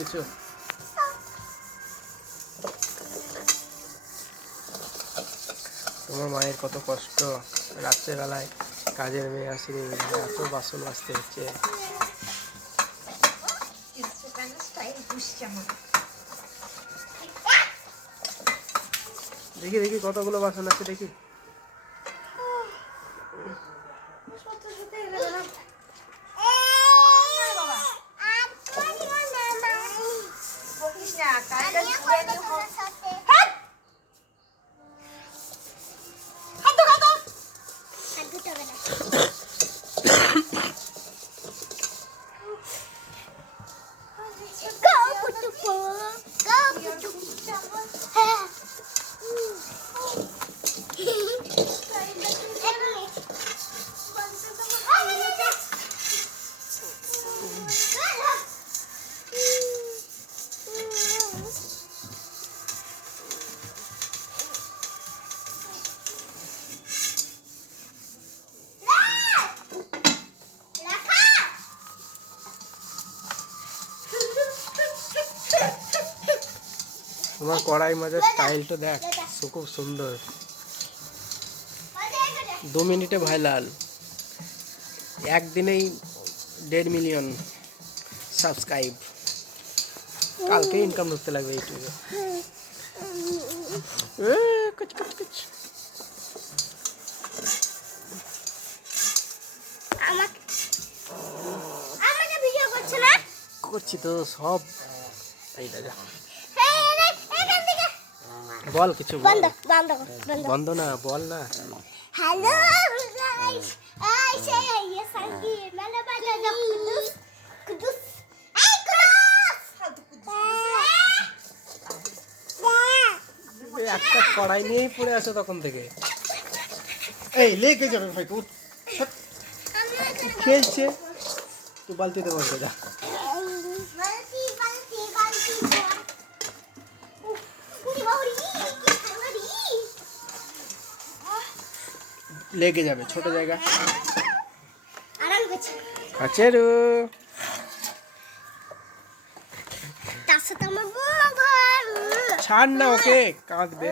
কিছু তোমার মায়ের কত কষ্ট, রাত্রেবেলায় কাজের মেয়ে আসেনি, এত বাসন মাজতে হচ্ছে। দেখি দেখি কতগুলো বাসন আছে দেখি। তোমার কড়াই মাজার স্টাইলটা দেখ, খুব সুন্দর। 2 মিনিটে ভাইরাল, একদিনেই 1.5 মিলিয়ন সাবস্ক্রাইব। কালকে ইনকাম করতে লাগবে ইউটিউবে। করছি তো সব। বল কিছু, বন্ধ না, বল না। হ্যালো গাইস, এই সেই সাকিব মানে বাজা কুদুস কুদুস এই কুদুস একটা কড়াই নিয়েই পড়ে আছো তখন থেকে। এই লেগে যাবে ভাই, খেলছে তুই বালতিতে বসে যা। লেগে যাবে, ছোট জায়গা। আছে রু ছাড় না ওকে, কাঁদবে।